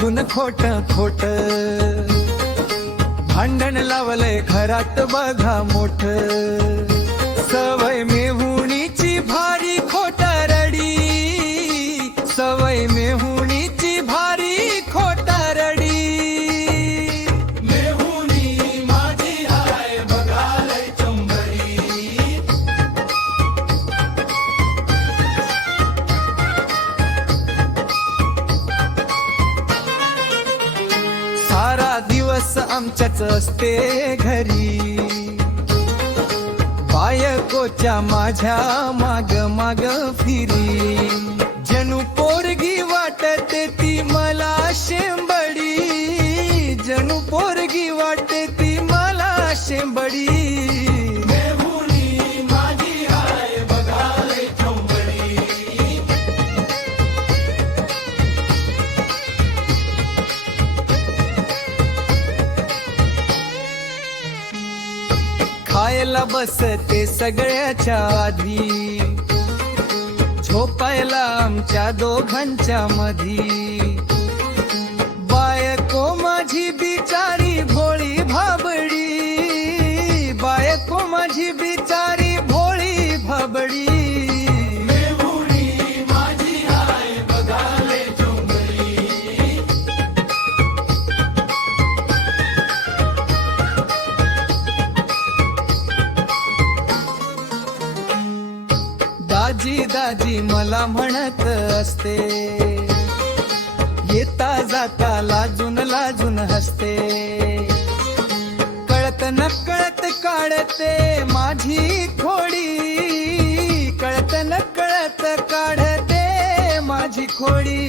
सांगून खोट खोट, भांडण लावलंय घरात बघा मोठ, सवय मेहुणीची भारी खोटारडी, सवय मेहुणीची भारी खोटारडी. मेहुणी माझी हाय बघालय चंबरी, सारा दिवस आमच्याच असते घरी, बायकोच्या माझ्या माग माग फिरी, जणू पोरगी वाटते ती मला शेंबडी, जणू पोरगी वाटते ती मला शेंबडी. मेहुणी माझी हाय बघालय चंबडी, खायला बसते सगळ्याच्या आधी, झोपायला आमच्या दोघांच्या मधी, बायको माझी बिचारी भोळी भाबडी, बायको माझी बिचारी भोळी भाबडी. मेहुणी माझी हाय बघालय चंबरी, दाजी दाजी मला म्हणत असते, येता जाता लाजून लाजून हसते, कळत न कळत काढते माझी खोडी, कळत न कळत काढते माझी खोडी.